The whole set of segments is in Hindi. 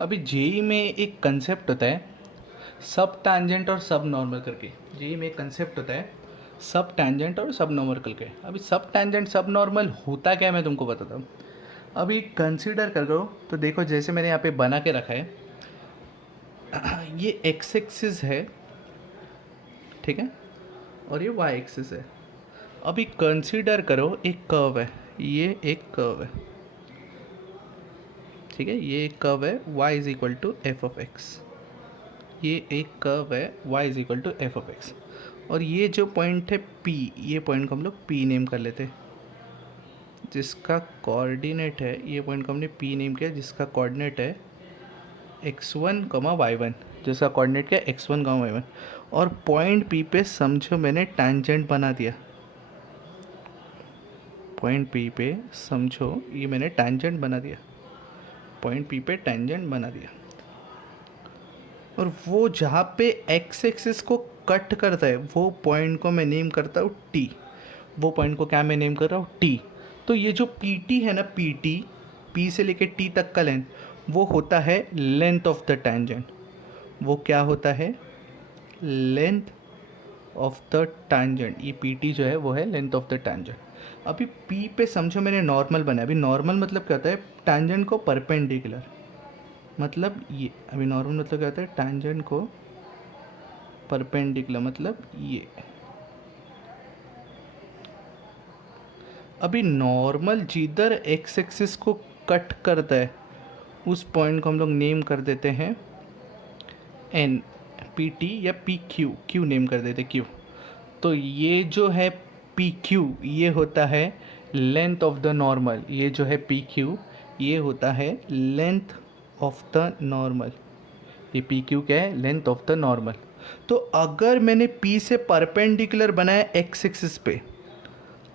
अभी जेई में एक कंसेप्ट होता है सब टैंजेंट और सब नॉर्मल करके। जेई में एक कंसेप्ट होता है सब टैंजेंट और सब नॉर्मल करके। अभी सब टैंजेंट सब नॉर्मल होता क्या है मैं तुमको बताता हूँ। अभी कंसीडर करो तो देखो, जैसे मैंने यहाँ पे बना के रखा है, ये एक्स एक्सिस है, ठीक है, और ये वाई एक्सिस है। अभी कंसीडर करो एक कर्व है, ये एक कर्व है, ठीक है, ये एक कर्व है y is equal to f of x. ये एक कर्व है y is equal to f of x. और ये जो पॉइंट है P, ये पॉइंट को हम लोग P नेम कर लेते हैं, जिसका कोऑर्डिनेट है, ये पॉइंट को हमने P नेम किया जिसका कोऑर्डिनेट है x1 y1, जिसका कोऑर्डिनेट क्या x1 y1। और पॉइंट P पे समझो मैंने टैंजेंट बना दिया। पॉइंट P पे समझो ये मैंने टैंजेंट बना दिया, पॉइंट P पे टैंजेंट बना दिया। और वो जहाँ पे एक्स एक्सिस को कट करता है वो पॉइंट को मैं नेम करता हूँ टी। वो पॉइंट को क्या मैं नेम कर रहा हूँ टी। तो ये जो पी टी है ना, पी टी, पी से लेके टी तक का लेंथ, वो होता है लेंथ ऑफ द टैंजेंट। वो क्या होता है? Length of the tangent. ये पी टी जो है वो है लेंथ ऑफ द टैंजेंट। अभी पी पे समझो मैंने नॉर्मल बनाया। अभी नॉर्मल मतलब क्या होता है? टैंजेंट को परपेंडिकुलर, मतलब ये। अभी नॉर्मल मतलब क्या होता है? टैंजेंट को परपेंडिकुलर, मतलब ये। अभी नॉर्मल जिधर एक्स एक्सिस को कट करता है उस पॉइंट को हम लोग नेम कर देते हैं एन, पी टी या पी क्यू, क्यू नेम कर देते क्यू। तो ये जो है पी क्यू, ये होता है लेंथ ऑफ द नॉर्मल। ये जो है पी क्यू, ये होता है लेंथ ऑफ द नॉर्मल। ये पी क्यू क्या है? Length of the normal. तो अगर मैंने पी से परपेंडिकुलर बनाया एक्स एक्सिस पे,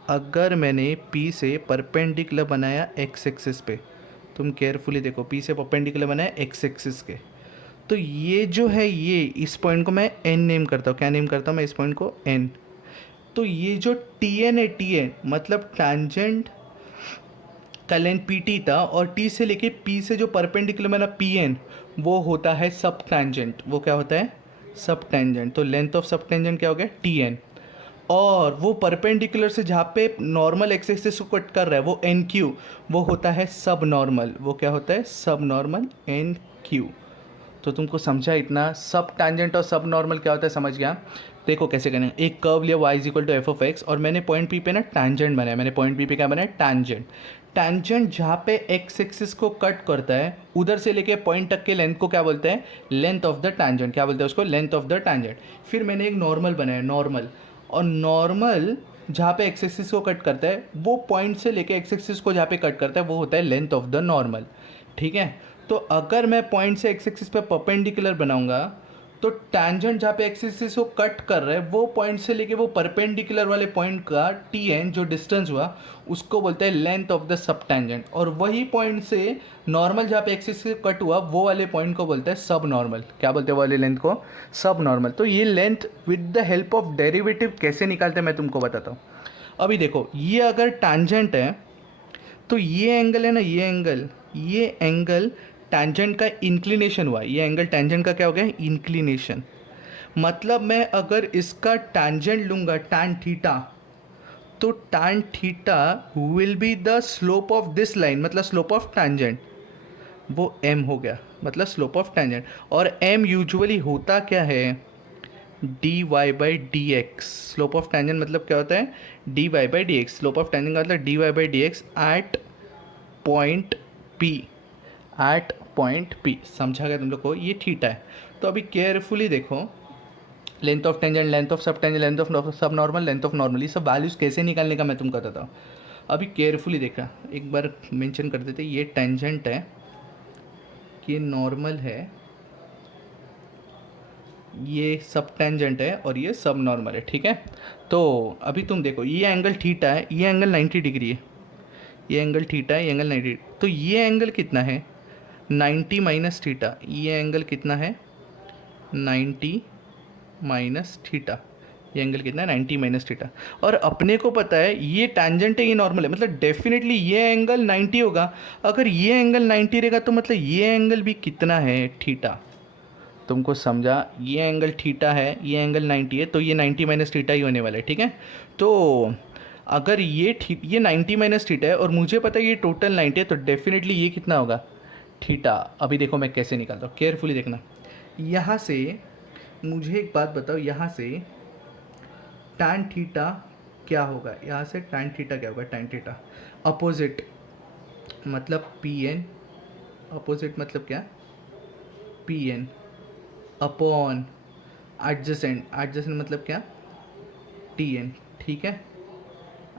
अगर मैंने पी से परपेंडिकुलर बनाया एक्स एक्सिस पे, तुम केयरफुली देखो, पी से परपेंडिकुलर बनाया एक्स एक्सिस के, तो ये जो है, ये इस पॉइंट को मैं एन नेम करता हूँ। क्या नेम करता हूँ मैं इस पॉइंट को? एन। तो ये जो टी एन है, टी एन मतलब टैंजेंट का लेंथ पी टी था, और टी से लेके पी से जो परपेंडिकुलर बना पी एन, वो होता है सब टैंजेंट। वो क्या होता है? सब टैंजेंट। तो लेंथ ऑफ सब टैंजेंट क्या हो गया? T N. और वो परपेंडिकुलर से जहाँ पे नॉर्मल एक्स एक्सिस को कट कर रहा है वो एन क्यू, वो होता है सब नॉर्मल। वो क्या होता है? Sub normal, N Q. तो तुमको समझा इतना? सब टैंजेंट और सब नॉर्मल क्या होता है समझ गया? देखो कैसे करेंगे। एक कर्व लिया y is equal to f of x, और मैंने पॉइंट पी पे ना टैंजेंट बनाया। मैंने पॉइंट पी पे क्या बनाया? टैंजेंट। टैंजेंट जहाँ पे एक्स एक्सिस को कट करता है उधर से लेके पॉइंट तक के लेंथ को क्या बोलते हैं? Length of the tangent. क्या बोलते हैं उसको? Length of the tangent. फिर मैंने एक नॉर्मल बनाया, नॉर्मल। और नॉर्मल जहाँ पे एक्स एक्सिस को कट करता है, वो पॉइंट से लेके एक्स एक्सिस को जहाँ पे कट करता है वो होता है लेंथ ऑफ द नॉर्मल। ठीक है। तो अगर मैं पॉइंट से एक्स एक्सिस पे परपेंडिकुलर बनाऊंगा, तो टैंजेंट जहाँ पे एक्स एक्सिस को कट कर रहा है वो पॉइंट से लेके वो परपेंडिकुलर वाले पॉइंट का टी एन जो डिस्टेंस हुआ उसको बोलते हैं लेंथ ऑफ द सब टैंजेंट। और वही पॉइंट से नॉर्मल जहाँ पे एक्सिस से कट हुआ वो वाले पॉइंट को बोलते हैं सब नॉर्मल। क्या बोलते हैं वो वाले लेंथ को? सब नॉर्मल। तो ये length with the help of derivative कैसे निकालते हैं मैं तुमको बताता हूँ। अभी देखो, ये अगर टैंजेंट है तो ये एंगल है ना, ये एंगल टैंजेंट का इंक्लिनेशन हुआ। ये एंगल टैंजेंट का क्या हो गया? इंक्लिनेशन। मतलब मैं अगर इसका टैंजेंट लूंगा टैन थीटा, तो tan theta will be the slope of this line, मतलब स्लोप ऑफ टैंजेंट, वो m हो गया, मतलब स्लोप ऑफ टैंजेंट। और m यूजुअली होता क्या है? D Y by D x. Slope of tangent मतलब क्या होता है? D Y by D x. Slope of tangent का मतलब D Y by D x at point P, at point P. समझा गया तुम लोग को? ये थीटा है। तो अभी केयरफुली देखो, length of tangent, length of सब टेंजेंट, लेंथ ऑफ सब नॉर्मल, लेंथ ऑफ नॉर्मल, ये सब वैल्यूज़ कैसे निकालने का मैं तुमको बताता हूँ। अभी केयरफुली देखा, एक बार मेंशन कर देते, ये टेंजेंट है, ये नॉर्मल है, ये सब टेंजेंट है, और ये सब नॉर्मल है। ठीक है। तो अभी तुम देखो, ये एंगल थीटा है, ये एंगल 90 डिग्री है, ये एंगल थीटा है, ये एंगल 90। तो ये एंगल कितना है? 90 माइनस थीटा। ये एंगल कितना है? 90 माइनस थीटा। ये एंगल कितना है 90 माइनस थीटा। और अपने को पता है ये टैंजेंट है, ये नॉर्मल है, मतलब डेफिनेटली ये एंगल 90 होगा। अगर ये एंगल 90 रहेगा तो मतलब ये एंगल भी कितना है, थीटा। तुमको समझा, ये एंगल थीटा है, ये एंगल 90 है, तो ये 90 माइनस थीटा ही होने वाला है, ठीक है। तो अगर ये 90 माइनस थीटा है और मुझे पता है ये टोटल 90 है, तो डेफिनेटली ये कितना होगा, थीटा। अभी देखो मैं कैसे निकालता हूँ, केयरफुली देखना। यहाँ से मुझे एक बात बताओ, यहाँ से टैन थीटा क्या होगा, यहाँ से टैन थीटा क्या होगा, टैन थीटा अपोजिट मतलब पी एन, अपोजिट मतलब क्या, P N upon adjacent, adjacent मतलब क्या, टी एन, ठीक है।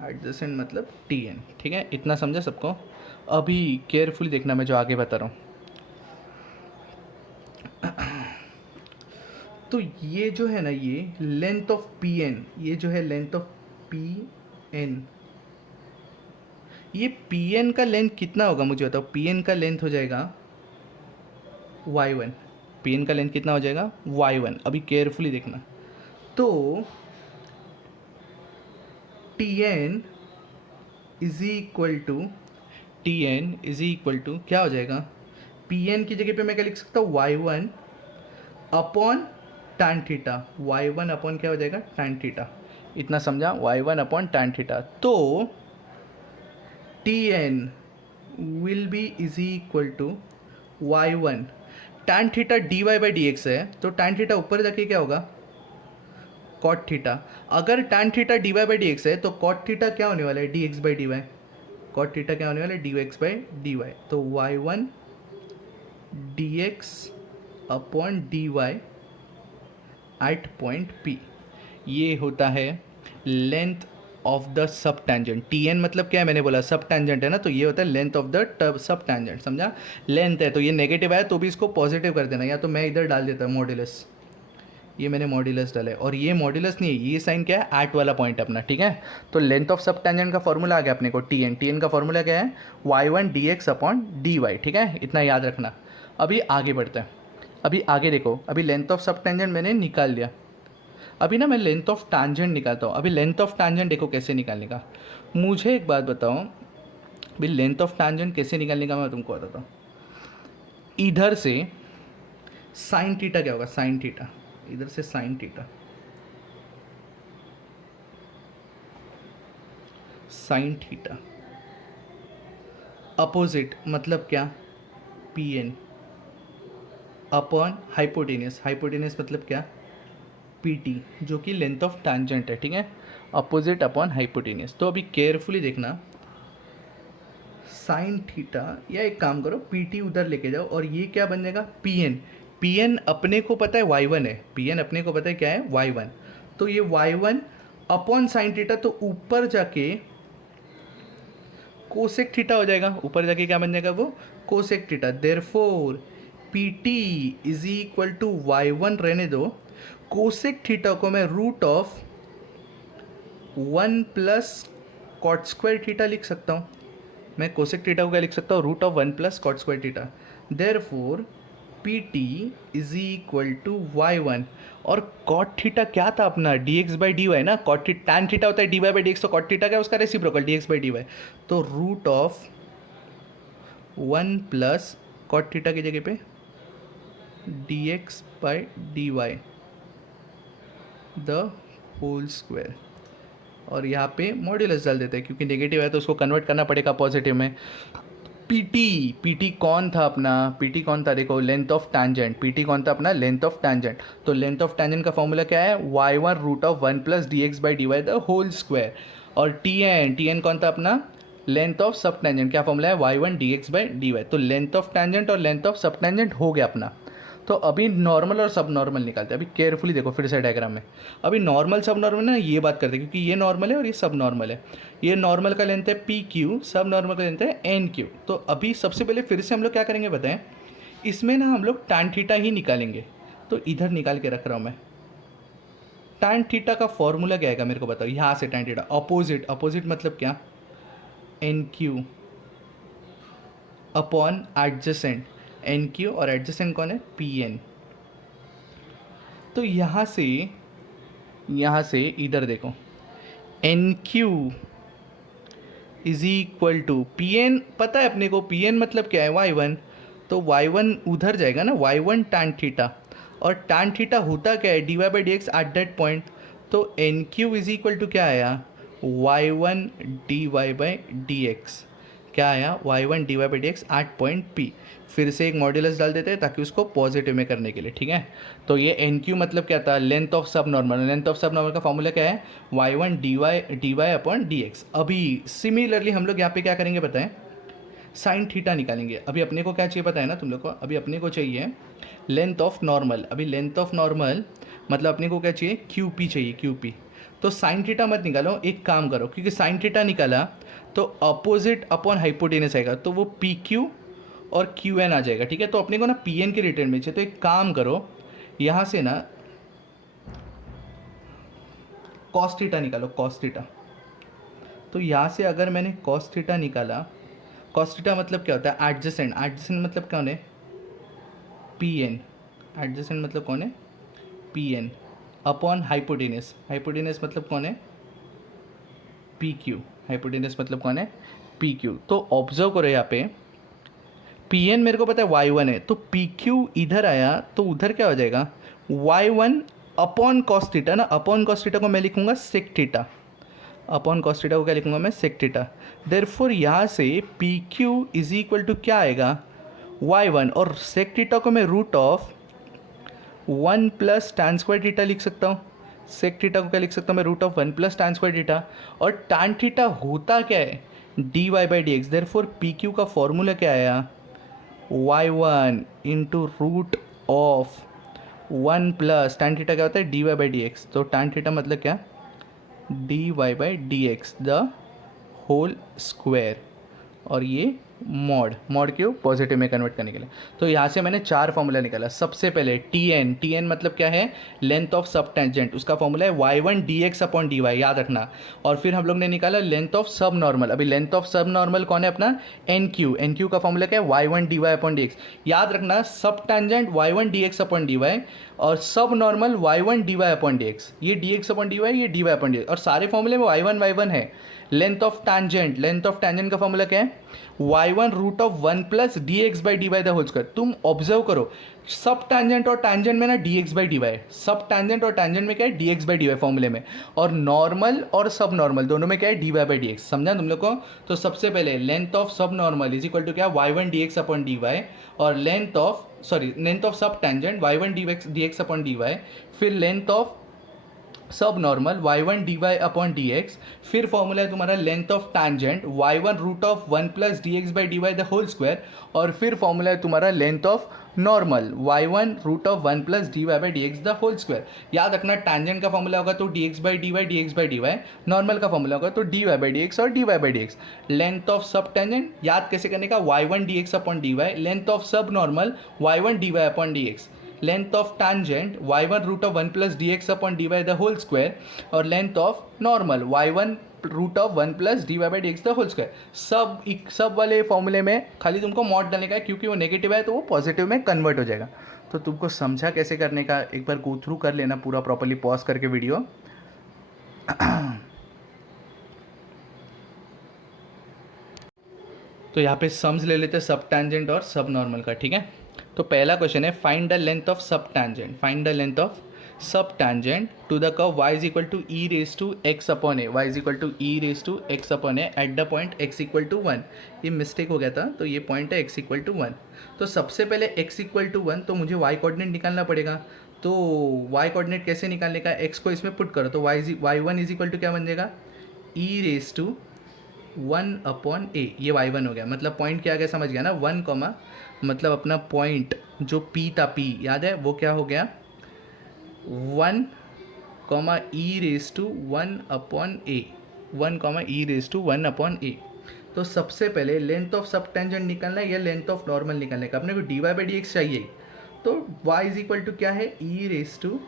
एडजेसेंट मतलब टी एन, ठीक है। इतना समझा सबको। अभी केयरफुली देखना मैं जो आगे बता रहा हूँ। तो ये जो है ना, ये लेंथ ऑफ पी एन, ये जो है लेंथ ऑफ पी एन, ये पी एन का लेंथ कितना होगा मुझे बताओ। पी एन का लेंथ हो जाएगा y1, पी एन का लेंथ कितना हो जाएगा y1। अभी केयरफुली देखना। तो T N is equal to, T N is equal to क्या हो जाएगा, पी एन की जगह पे मैं क्या लिख सकता हूँ, y1 upon tan theta, y1 upon क्या हो जाएगा, टैन थीटा। इतना समझा, y1 अपॉन टैन थीटा। तो T N will be is equal to y1 tan theta dy by D x है, तो टैन थीटा ऊपर जाके क्या होगा, कॉट थीटा। अगर tan theta dy by D x है तो कॉट थीटा क्या होने वाला है, d x by D y. Cot theta क्या होने वाला है, d x by D Y. तो y1 d x upon D Y eight point P, ये होता है length of the subtangent. T N मतलब क्या है, मैंने बोला सब टेंजेंट है ना, तो ये होता है लेंथ ऑफ द सब टेंजेंट, समझा। लेंथ है तो ये नेगेटिव है तो भी इसको पॉजिटिव कर देना, या तो मैं इधर डाल देता हूँ मॉड्यूलस, ये मैंने मॉड्यूलस डाला है। और ये मॉड्यूलस नहीं है, ये साइन क्या है, एट वाला पॉइंट अपना, ठीक है। तो लेंथ ऑफ सब टेंजेंट का फॉर्मूला आ गया अपने को, टी एन का फॉर्मूला क्या है, y1 d x upon D y, ठीक है। इतना याद रखना। अभी आगे बढ़ते हैं। अभी आगे देखो, अभी लेंथ ऑफ सब टेंजेंट मैंने निकाल लिया। अभी ना मैं लेंथ ऑफ टैंजेंट निकालता हूँ। अभी लेंथ ऑफ टैंजेंट देखो कैसे निकालने का। मुझे एक बात बताओ, अभी लेंथ ऑफ टैंजेंट कैसे निकालने का मैं तुमको बताता हूँ। इधर से साइन थीटा क्या होगा, साइन थीटा, इधर से sine theta, sine theta opposite मतलब क्या, P N upon hypotenuse, hypotenuse मतलब क्या, पी टी, जो कि लेंथ ऑफ टैंजेंट है, ठीक है। Opposite upon hypotenuse. तो अभी केयरफुली देखना, साइन थीटा, या एक काम करो पी टी उधर लेके जाओ और ये क्या बन जाएगा, पी एन। पी एन अपने को पता है y1 है, पी एन अपने को पता है क्या है, y1। तो ये y1 अपॉन साइन थीटा, तो ऊपर जाके कोसेक थीटा हो जाएगा, ऊपर जाके क्या बन जाएगा वो, cosec theta. Therefore P T is equal to y1 रहने दो, कोसेक थीटा को मैं root of 1 plus cot square theta लिख सकता हूँ। मैं कोसेक थीटा को क्या लिख सकता हूँ, root of 1 plus cot square theta. Therefore P T is equal to y1, और कॉट थीटा क्या था अपना, dx बाई डी वाई ना। कॉट टैन थीटा होता है dy बाई डी एक्स, तो कॉट थीटा क्या है उसका reciprocal dx by D Y. तो root of 1 plus cot theta की जगह पे dx by D Y the whole square, और यहाँ पे मॉड्यूलस डाल देते हैं क्योंकि नेगेटिव है तो उसको कन्वर्ट करना पड़ेगा पॉजिटिव में। पीटी कौन था अपना, पीटी कौन था, देखो लेंथ ऑफ टैंजेंट, पीटी कौन था अपना, लेंथ ऑफ टैंजेंट। तो लेंथ ऑफ टैंजेंट का फॉर्मूला क्या है, y1 root of 1 plus D x by D Y the whole square. और टी एन कौन था अपना, लेंथ ऑफ सब टेंजेंट, क्या फॉर्मूला है, y1 d x by D Y. तो लेंथ ऑफ टैंजेंट और लेंथ ऑफ सब टेंजेंट हो गया अपना। तो अभी नॉर्मल और सब नॉर्मल निकालते हैं। अभी केयरफुली देखो फिर से डायग्राम में। अभी नॉर्मल सब नॉर्मल ना ये बात करते हैं क्योंकि ये नॉर्मल है और ये सब नॉर्मल है। ये नॉर्मल का लेंथ है पी क्यू, सब नॉर्मल का लेंथ है एन क्यू। तो अभी सबसे पहले फिर से हम लोग क्या करेंगे बताएं, इसमें ना हम लोग टैन थीटा ही निकालेंगे। तो इधर निकाल के रख रहा हूँ मैं। टैन थीटा का फॉर्मूला क्या आएगा मेरे को बताओ, यहाँ से टैन थीटा अपोजिट, अपोजिट मतलब क्या, N Q upon adjacent, N Q और एडजेसेंट कौन है, पी एन। तो यहाँ से यहाँ से इधर देखो, N Q is equal to P N, पता है अपने को पी एन मतलब क्या है, वाई वन, तो वाई वन उधर जाएगा ना, वाई वन टैन थीटा, और टैन थीटा होता क्या है, D Y by D x at that point, तो N Q is equal to क्या आया, Y one D Y by D X, क्या आया, Y one D Y by D x at point P. फिर से एक मॉड्यूलस डाल देते हैं ताकि उसको पॉजिटिव में करने के लिए, ठीक है। तो ये एन क्यू मतलब क्या था, लेंथ ऑफ सब नॉर्मल, लेंथ ऑफ सब नॉर्मल का फॉर्मूला क्या है, Y one D Y upon D x. अभी सिमिलरली हम लोग यहाँ पे क्या करेंगे बताएं, साइन थीटा निकालेंगे। अभी अपने को क्या चाहिए पता है ना तुम लोग को, अभी अपने को चाहिए लेंथ ऑफ नॉर्मल। अभी लेंथ ऑफ नॉर्मल मतलब अपने को क्या चाहिए, क्यू पी चाहिए, क्यू पी। तो साइन थीटा मत निकालो, एक काम करो, क्योंकि साइन थीटा निकाला तो अपोजिट अपॉन हाइपोटेनस आएगा, तो वो पी क्यू और क्यू एन आ जाएगा, ठीक है। तो अपने को ना पी एन के रिटर्न में चाहिए, तो एक काम करो, यहाँ से ना कॉस थीटा निकालो, कॉस थीटा। तो यहाँ से अगर मैंने कॉस थीटा निकाला, कॉस थीटा मतलब क्या होता है, एडजेसेंट, एडजेसेंट मतलब कौन है, पी एन, एडजेसेंट मतलब कौन है, P N upon hypotenuse, hypotenuse मतलब कौन है, पी क्यू, हाइपोटेनस मतलब कौन है, पी क्यू। तो ऑब्जर्व करो यहाँ पे, पी एन मेरे को पता है वाई वन है, तो पी क्यू इधर आया तो उधर क्या हो जाएगा, y one upon cos theta ना, अपॉन कॉस थीटा को मैं लिखूंगा sec theta, upon cos theta को क्या लिखूंगा मैं, सेक थीटा। देयरफॉर यहाँ से P Q is equal to क्या आएगा, वाई वन, और सेक थीटा को मैं root of one plus tan square theta लिख सकता हूँ। सेक थीटा को क्या लिख सकता हूँ मैं, root of one plus tan square theta. और टैन थीटा होता क्या है, D Y by D x. Therefore P Q का फॉर्मूला क्या आया, Y one into root of one plus tan theta क्या होता है, D Y by D x. तो टैन थीटा मतलब क्या, d Y by D x the whole square, और ये मॉड, मॉड क्यों, पॉजिटिव में कन्वर्ट करने के लिए। तो यहाँ से मैंने चार फॉर्मूला निकाला। सबसे पहले टी एन, टी एन मतलब क्या है, लेंथ ऑफ सब टेंजेंट, उसका फॉर्मूला है Y one D x upon D y, याद रखना। और फिर हम लोग ने निकाला लेंथ ऑफ सब नॉर्मल। अभी लेंथ ऑफ सब नॉर्मल कौन है अपना, एन क्यू, एन क्यू का फॉर्मूला क्या है, Y one D Y upon D x, याद रखना। Subtangent y one D x upon D y, और सब normal Y one D Y upon D x, ये D x upon D Y, ये D Y upon D X, और सारे फॉर्मूले में वाई वन है। Length of tangent, length of tangent का फॉर्मूला क्या है, Y one root of one plus D x by D Y the whole square. तुम ऑब्जर्व करो, सब टैंजेंट और टैंजेंट में ना D x by D Y, सब टैंजेंट और टैंजेंट में क्या है, d x by D Y फॉर्मूले में, और नॉर्मल और सब नॉर्मल दोनों में क्या है, D Y by D x. समझा तुम लोग को। तो सबसे पहले लेंथ ऑफ सब नॉर्मल इज इक्वल टू क्या, y one D x upon D y, और लेंथ ऑफ सब tangent Y one D x upon D y, फिर लेंथ ऑफ सब normal Y one D Y upon D x, फिर फॉर्मूला है तुम्हारा length of tangent Y one root of one plus D x by D Y the whole square, और फिर फॉर्मूला है तुम्हारा length of normal Y one root of one plus D Y by D x the whole square. याद रखना, टैंजेंट का फॉर्मूला होगा तो D x by D Y, D x by D Y, normal का फॉर्मूला होगा तो D Y by D X और D Y by D X. Length of सब टैंजेंट याद कैसे करने का, Y one D x upon D Y, length of सब normal Y one D Y upon D X, length of tangent Y one root of one plus D x upon D Y the whole square, और length of normal Y one root of one plus D Y by D x the whole square. सब वाले फॉर्मूले में खाली तुमको मॉड डालने का है, क्योंकि वो नेगेटिव है तो वो पॉजिटिव में कन्वर्ट हो जाएगा। तो तुमको समझा कैसे करने का, एक बार गो थ्रू कर लेना पूरा प्रॉपर्ली, पॉज करके वीडियो। तो यहाँ पे सम्स ले लेते हैं सब टैंजेंट और सब नॉर्मल का, ठीक है। तो पहला क्वेश्चन है, फाइंड द लेंथ ऑफ सब tangent, find the length of सब tangent to the curve y is equal to E raise to X upon A, y is equal to E raise to X upon A at the point x equal to one. ये मिस्टेक हो गया था, तो ये पॉइंट है x इक्वल टू वन। तो सबसे पहले x इक्वल टू वन, तो मुझे y कोऑर्डिनेट निकालना पड़ेगा। तो y कोऑर्डिनेट कैसे निकालने का, x को इसमें पुट करो, तो y one is equal to क्या बन जाएगा, e raise to one upon a, ये वाई वन हो गया। मतलब पॉइंट क्या आ गया, समझ गया ना, वन कॉमा मतलब अपना पॉइंट जो पी था, पी याद है वो क्या हो गया, one comma E raise to one upon A, one comma E raise to one upon A. तो सबसे पहले लेंथ ऑफ सब टेंजेंट निकालना है या लेंथ ऑफ नॉर्मल निकालने का, अपने को D Y by D x चाहिए। तो y इज इक्वल टू क्या है, E raise to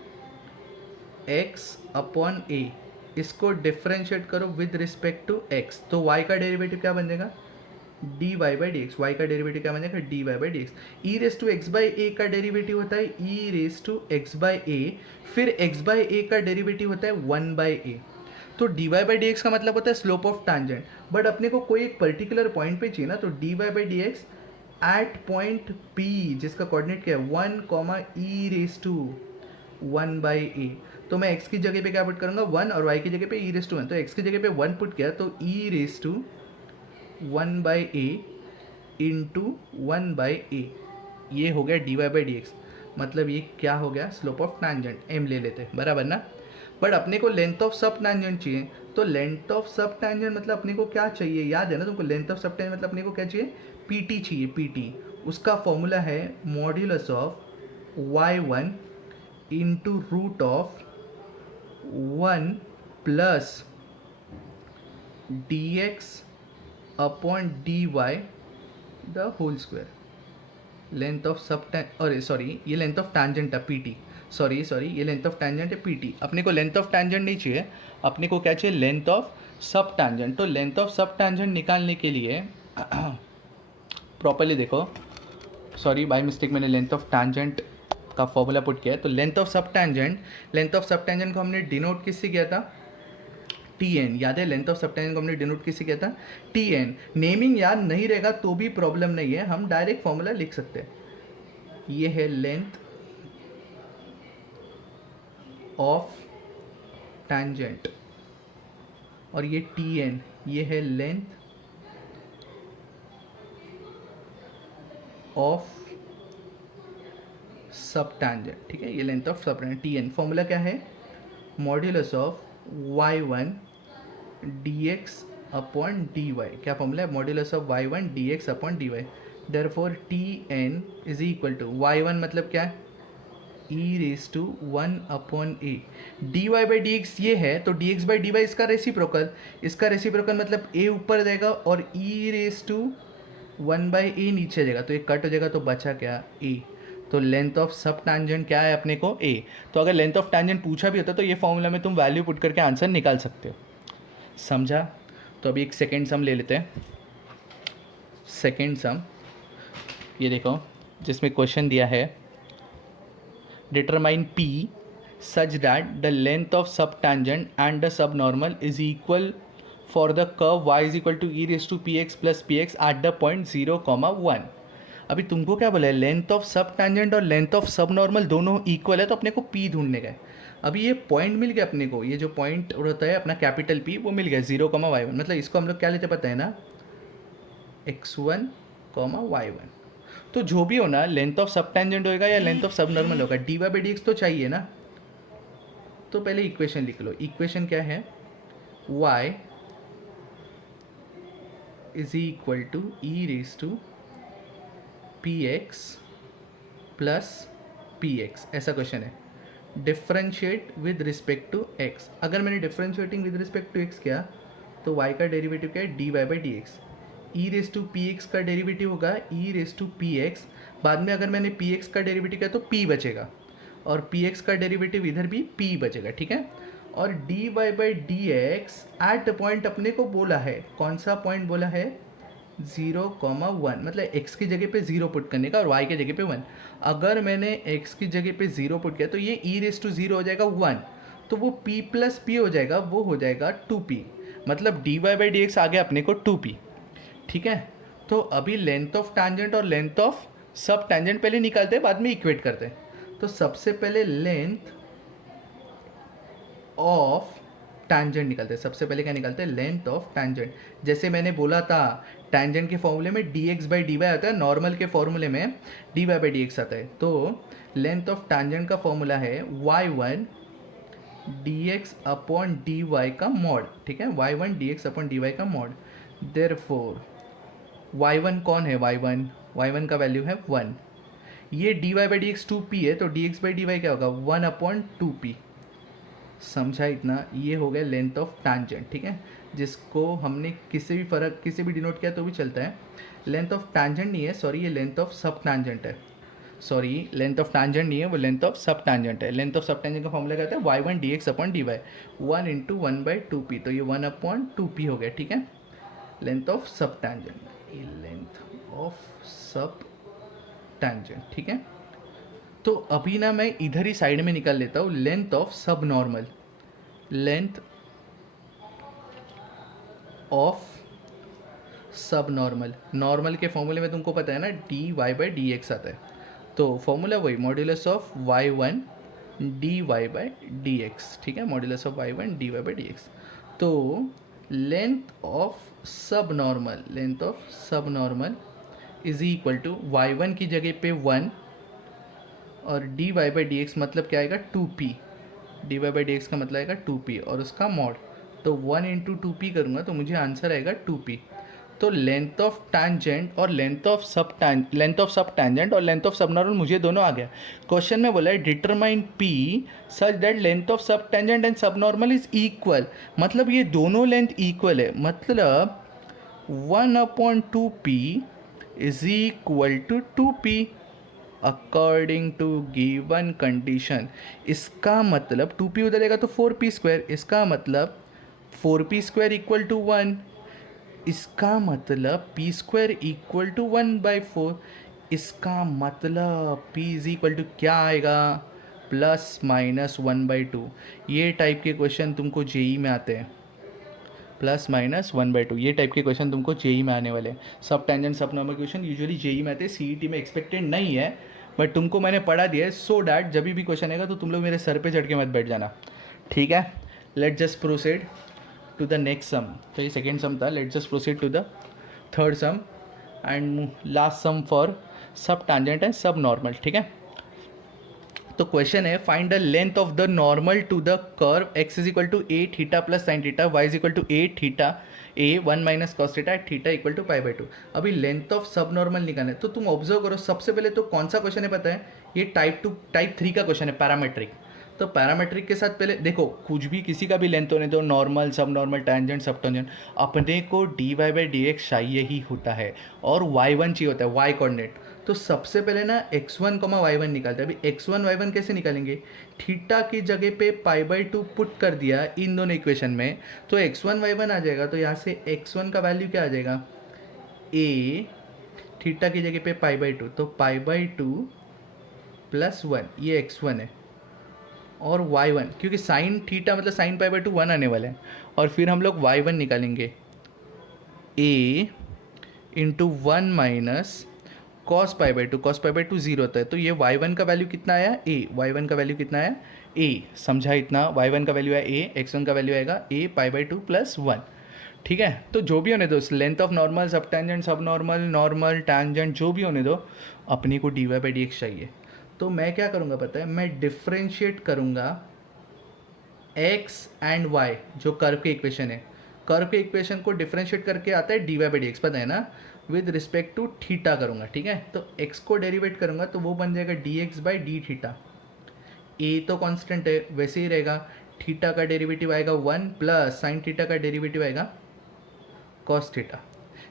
X upon A, इसको डिफ्रेंशिएट करो विद रिस्पेक्ट टू x, तो y का डेरिवेटिव क्या बन जाएगा, D Y by D X, वाई का डेरिवेटिव क्या बनेगा D Y by D x. E raise to X by A का डेरिवेटिव होता है E raise to X by A, फिर एक्स बाई ए का डेरिवेटिव होता है 1 बाई ए। तो D Y by D x का मतलब होता है स्लोप ऑफ टैंजेंट, बट अपने को कोई एक पर्टिकुलर पॉइंट पे चाहिए ना, तो D Y by D x at point P जिसका कोऑर्डिनेट क्या है 1 comma E raise to 1 by ए। तो मैं x की जगह पे क्या पुट करूँगा 1 और y की जगह पे ई रेस टू 1, तो x की जगह पे 1 पुट किया तो E raise to 1 by A into 1 by A, ये हो गया D Y by D x. मतलब ये क्या हो गया स्लोप ऑफ टैंजेंट, m ले लेते हैं बराबर ना। बट अपने को लेंथ ऑफ सब टैंजेंट चाहिए, तो लेंथ ऑफ सब टैंजेंट मतलब अपने को क्या चाहिए, याद है ना तुमको, लेंथ ऑफ सब टैंजेंट मतलब अपने को क्या चाहिए pt चाहिए pt। उसका फॉर्मूला है modulus of y1 into root of 1 plus dx upon dy the whole square. Length of sub अरे सॉरी ये लेंथ ऑफ टैंजेंट है pt, सॉरी ये लेंथ ऑफ टैंजेंट है pt। अपने को लेंथ ऑफ टैंजेंट नहीं चाहिए, अपने को क्या चाहिए लेंथ ऑफ सब टैंजेंट। तो लेंथ ऑफ सब टैंजेंट निकालने के लिए प्रॉपर्ली देखो, सॉरी बाय मिस्टेक मैंने लेंथ ऑफ टैंजेंट का फॉर्मूला पुट किया है। तो लेंथ ऑफ सब टैंजेंट को हमने डिनोट किससे किया था tn, याद है लेंथ ऑफ सब टैंजेंट को हमने डिनोट किससे किया था tn। नेमिंग याद नहीं रहेगा तो भी प्रॉब्लम नहीं है, हम डायरेक्ट फॉर्मूला लिख सकते हैं। ये है लेंथ ऑफ टैंजेंट और ये tn, ये है लेंथ ऑफ सब टैंजेंट, ठीक है। ये लेंथ ऑफ सब टैंजेंट tn, फॉर्मूला क्या है modulus of y1 dx upon dy। क्या फॉर्मूला है modulus of y1 dx upon dy। Therefore tn is equal to y1 मतलब क्या है e raise to 1 upon a, dy by D x ये है तो dx बाई डी वाई इसका रेसिप्रोकल मतलब a ऊपर जाएगा और e raise to 1 by a नीचे जाएगा, तो ये कट हो जाएगा तो बचा क्या a। तो लेंथ ऑफ सब टैंजेंट क्या है अपने को a। तो अगर लेंथ ऑफ टैंजेंट पूछा भी होता तो ये फॉर्मूला में तुम वैल्यू पुट करके आंसर निकाल सकते हो, समझा। तो अभी एक सेकेंड सम ले लेते हैं। सेकेंड सम ये देखो जिसमें क्वेश्चन दिया है determine p such that the length of subtangent and the subnormal is equal for the curve y is equal to e raised to px plus px at the point 0, 1। अभी तुमको क्या बोला है लेंथ ऑफ सब टैंजेंट और लेंथ ऑफ सब नॉर्मल दोनों इक्वल है, तो अपने को p ढूंढने का है। अभी ये पॉइंट मिल गया अपने को, ये जो पॉइंट होता है अपना कैपिटल P वो मिल गया 0, y1, मतलब इसको हम लोग क्या लेते पता है ना x1, y1। तो जो भी हो ना लेंथ ऑफ सब टैंजेंट होगा या लेंथ ऑफ सब नॉर्मल होगा d Y by D x तो चाहिए ना। तो पहले इक्वेशन लिख लो, इक्वेशन क्या है y is equal to e raise to p x plus p x, ऐसा क्वेश्चन है। Differentiate with respect to x, अगर मैंने differentiating with respect to x किया तो y का डेरिवेटिव क्या है D Y by D x. E raise to p x का डेरिवेटिव होगा e raise to p x, बाद में अगर मैंने पी एक्स का डेरिवेटिव किया तो p बचेगा और पी एक्स का डेरिवेटिव इधर भी p बचेगा, ठीक है। और D Y by D x at point अपने को बोला है, कौन सा पॉइंट बोला है 0, 1, मतलब x की जगह पे 0 पुट करने का और y की जगह पे 1। अगर मैंने x की जगह पे 0 पुट किया तो ये e रेस टू 0 हो जाएगा 1, तो वो p प्लस p हो जाएगा, वो हो जाएगा 2p, मतलब D Y by D X आ गया अपने को 2p, ठीक है। तो अभी लेंथ ऑफ टैंजेंट और लेंथ ऑफ सब टैंजेंट पहले निकालते हैं बाद में इक्वेट करते हैं। तो सबसे पहले लेंथ ऑफ टैंजेंट निकालते हैं, सबसे पहले क्या निकालते हैं लेंथ ऑफ टैंजेंट। जैसे मैंने बोला था टैंजेंट के फॉर्मूले में dx बाई डी वाई आता है, नॉर्मल के फॉर्मूले में dy बाई डी एक्स आता है। तो लेंथ ऑफ टैंजेंट का फॉर्मूला है y1 dx अपॉन dy का मॉड, ठीक है, y1 dx अपॉन dy का मॉड। देयरफॉर y1 कौन है y1 का वैल्यू है 1, ये dy by D x 2p है तो dx बाई डी वाई क्या होगा 1 अपॉन 2p, समझा इतना। ये हो गया लेंथ ऑफ टैंजेंट, ठीक है, जिसको हमने किसी भी डिनोट किया तो भी चलता है। लेंथ ऑफ टैंजेंट नहीं है, सॉरी ये लेंथ ऑफ सब टैंजेंट है, सॉरी लेंथ ऑफ टैंजेंट नहीं है वो लेंथ ऑफ सब टैंजेंट है। लेंथ ऑफ सब टैंजेंट का फॉर्मूला कहता है y1 dx upon dy 1 into 1 by 2p, तो ये 1 अपॉन 2p हो गया, ठीक है, लेंथ ऑफ सब टैंजेंट। लेंथ ऑफ सब टेंजेंट, ठीक है। तो अभी ना मैं इधर ही साइड में निकाल लेता हूँ लेंथ ऑफ सब नॉर्मल, लेंथ ऑफ सब नॉर्मल, नॉर्मल के फॉर्मूले में तुमको पता है ना d Y by D x आता है, तो फॉर्मूला वही modulus of y one D Y by D x, ठीक है, modulus of y one D Y by D x. तो लेंथ ऑफ सब नॉर्मल, लेंथ ऑफ सब normal is equal to y one की जगह पे 1 और D Y by D x मतलब क्या आएगा 2p, d Y by D x का मतलब आएगा 2p और उसका मॉड, तो 1 इंटू 2p करूँगा तो मुझे आंसर आएगा 2p। तो लेंथ ऑफ टैंजेंट और लेंथ ऑफ सब टैंजेंट और लेंथ ऑफ सब नॉर्मल मुझे दोनों आ गया। क्वेश्चन में बोला है determine p such that length of सब tangent and sub normal is equal, मतलब ये दोनों लेंथ इक्वल है, मतलब 1/2p is equal to 2p according to given condition. इसका मतलब 2p उधर जाएगा तो 4p स्क्वायर, इसका मतलब 4p स्क्वायर इक्वल टू 1, इसका मतलब p स्क्वायर इक्वल टू 1/4, इसका मतलब p इज इक्वल टू क्या आएगा प्लस माइनस 1/2। ये टाइप के क्वेश्चन तुमको जेई में आते हैं, प्लस माइनस 1/2 ये टाइप के क्वेश्चन तुमको जेई में आने वाले हैं। सब tangent sub normal question usually JEE में आते हैं, सीईटी में एक्सपेक्टेड नहीं है, बट तुमको मैंने पढ़ा दिया है सो डैट जब भी क्वेश्चन आएगा तो तुम लोग मेरे सर पे चढ़ के मत बैठ जाना, ठीक है। Let just proceed to the next sum. तो ये सेकेंड सम था, let just proceed to the third sum and last sum for sub tangent and sub normal, ठीक है। तो क्वेश्चन है find the length of the normal to the curve x is equal to a theta plus sine theta, y is equal to a theta a 1 minus cos theta theta equal to π/2। अभी लेंथ ऑफ सब नॉर्मल निकालना है, तो तुम ऑब्जर्व करो सबसे पहले तो कौन सा क्वेश्चन है पता है, ये टाइप 3 का क्वेश्चन है पैरामेट्रिक। तो पैरामेट्रिक के साथ पहले देखो कुछ भी किसी का भी लेंथ होने दो, नॉर्मल सब नॉर्मल टैंजेंट सब टेंजेंट, अपने को D Y by D x चाहिए ही होता है और y1 चाहिए होता है, y कोऑर्डिनेट। तो सबसे पहले ना x1 y1 निकालते हैं। अभी x1 y1 कैसे निकालेंगे, थीटा की जगह पे π/2 पुट कर दिया इन दोनों इक्वेशन में, तो x1 y1 आ जाएगा। तो यहाँ से x1 का वैल्यू क्या आ जाएगा, a थीटा की जगह पे π/2, तो π/2 प्लस 1 ये x1 है, और y1 क्योंकि साइन थीटा मतलब साइन π/2 1 आने वाला है, और फिर हम लोग y1 निकालेंगे a into 1 minus cos π/2, cos π/2 zero होता है, तो ये y1 का वैल्यू कितना आया a, y1 का वैल्यू कितना आया a, समझा इतना, y1 का वैल्यू है a, x1 का वैल्यू आएगा a π/2 प्लस 1, ठीक है। तो जो भी होने दो length of normal sub tangent sub normal normal tangent जो भी होने दो, अपने को D Y by D x चाहिए। तो मैं क्या करूँगा पता है, मैं डिफ्रेंशिएट करूँगा x एंड y जो कर्व के इक्वेशन है, कर्व के इक्वेशन को डिफ्रेंशिएट करके आता है D Y by D x, पता है ना, विद रिस्पेक्ट टू थीटा करूँगा, ठीक है। तो x को डेरिवेट करूँगा तो वो बन जाएगा d x by d theta, a तो कांस्टेंट है वैसे ही रहेगा, थीटा का डेरिवेटिव आएगा 1 प्लस साइन थीटा का डेरिवेटिव आएगा कॉस थीटा।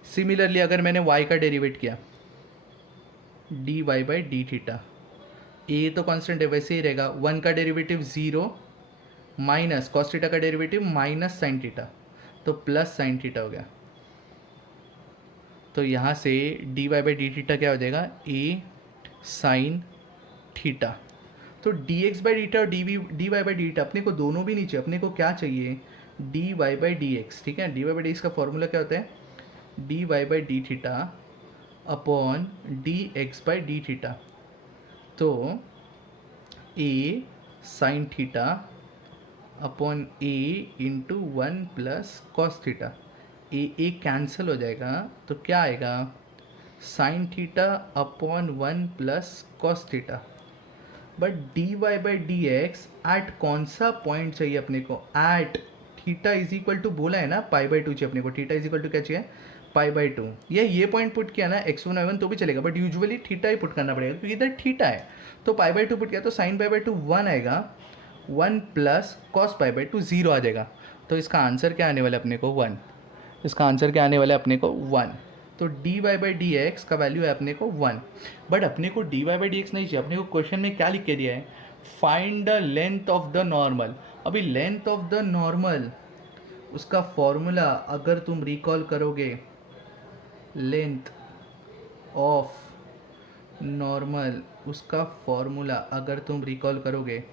सिमिलरली अगर मैंने y का डेरिवेट किया d Y by d theta, a तो कांस्टेंट है वैसे ही रहेगा, 1 का डेरिवेटिव 0 माइनस कॉस थीटा का डेरिवेटिव माइनस साइन थीटा, तो प्लस साइन थीटा हो गया। तो यहाँ से D Y by d theta क्या हो जाएगा, ए साइन थीटा। तो डी एक्स बाई डीटा और D Y by d theta अपने को दोनों भी नीचे, अपने को क्या चाहिए d Y by D x, ठीक है। D Y by D x का फॉर्मूला क्या होता है, D Y by d theta upon D x by d theta. तो a sine theta upon a into 1 plus cos theta, A cancel हो जाएगा तो क्या आएगा sine theta upon 1 plus cos theta. But d Y by D x at कौन सा पॉइंट चाहिए अपने को, at theta is equal to बोला है ना π/2 चाहिए अपने को, थीटा इज इक्वल टू क्या चाहिए π/2। ये पॉइंट पुट किया ना x1 y1 तो भी चलेगा, but usually theta he put करना पड़ेगा क्योंकि इधर थीटा है। तो π/2 पुट किया तो साइन π/2 1 आएगा, 1 प्लस कॉस π/2 0 आ जाएगा। तो इसका आंसर क्या आने वाला है अपने को 1, इसका आंसर क्या आने वाला है अपने को 1। तो D Y by D x का वैल्यू है अपने को 1, बट अपने को D Y by D x नहीं चाहिए, अपने को क्वेश्चन में क्या लिख के दिया है, find the length of the normal. अभी लेंथ ऑफ द नॉर्मल उसका फॉर्मूला अगर तुम रिकॉल करोगे लेंथ ऑफ नॉर्मल, उसका फॉर्मूला अगर तुम रिकॉल करोगे,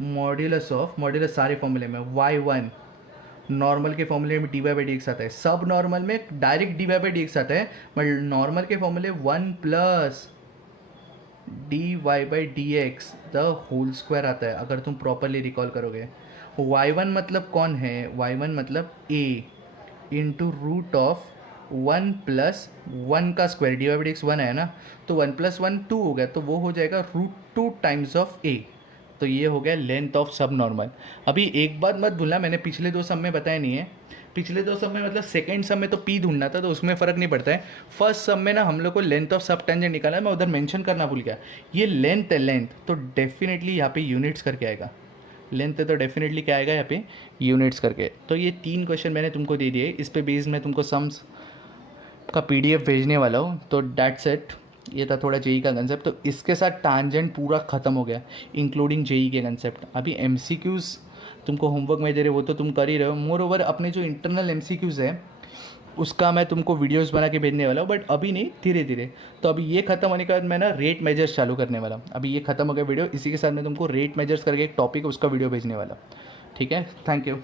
मॉड्यूलस ऑफ, मॉड्यूलस सारे फॉर्मूले में y1 नॉर्मल के फॉर्मूले में d Y by D x आता है, सब नॉर्मल में direct d Y by D x आता है, बट नॉर्मल के फॉर्मूले 1 plus D Y by D x the whole square आता है अगर तुम प्रॉपरली रिकॉल करोगे। y1 मतलब कौन है, y1 मतलब a into root of 1 plus 1 का square, d Y by D x 1 है ना, तो 1 प्लस 1 2 हो गया, तो वो हो जाएगा √2 टाइम्स ऑफ a। तो ये हो गया लेंथ ऑफ सब नॉर्मल। अभी एक बात मत भूलना, मैंने पिछले 2 सब में बताया नहीं है, पिछले 2 सब में मतलब सेकंड सब में तो पी ढूंढना था, तो उसमें फ़र्क नहीं पड़ता है। फर्स्ट सब में ना हम लोग को लेंथ ऑफ सब टेंजेंट निकालना है, मैं उधर मेंशन करना भूल गया। ये लेंथ है, लेंथ तो डेफिनेटली यहाँ पे यूनिट्स करके आएगा, लेंथ है तो डेफिनेटली क्या आएगा यहाँ पे, यूनिट्स करके। तो ये 3 क्वेश्चन मैंने तुमको दे दिए, इस पे बेस मैं तुमको सम्स का पीडीएफ भेजने वाला हूँ। तो डेट्स इट, ये था थोड़ा जेई का कंसेप्ट। तो इसके साथ टांजेंट पूरा ख़त्म हो गया, इंक्लूडिंग जेई के कंसेप्ट। अभी एमसीक्यूज़ तुमको होमवर्क में दे रहे, वो तो तुम कर ही रहे हो। मोर ओवर अपने जो इंटरनल एमसीक्यूज़ है उसका मैं तुमको वीडियोस बना के भेजने वाला हूँ, बट अभी नहीं, धीरे धीरे। तो अभी ये खत्म होने के बाद मैं ना रेट मेजर्स चालू करने वाला हूँ। अभी ये खत्म हो गया वीडियो, इसी के साथ मैं तुमको रेट मेजर्स करके एक टॉपिक है उसका वीडियो भेजने वाला। ठीक है, थैंक यू।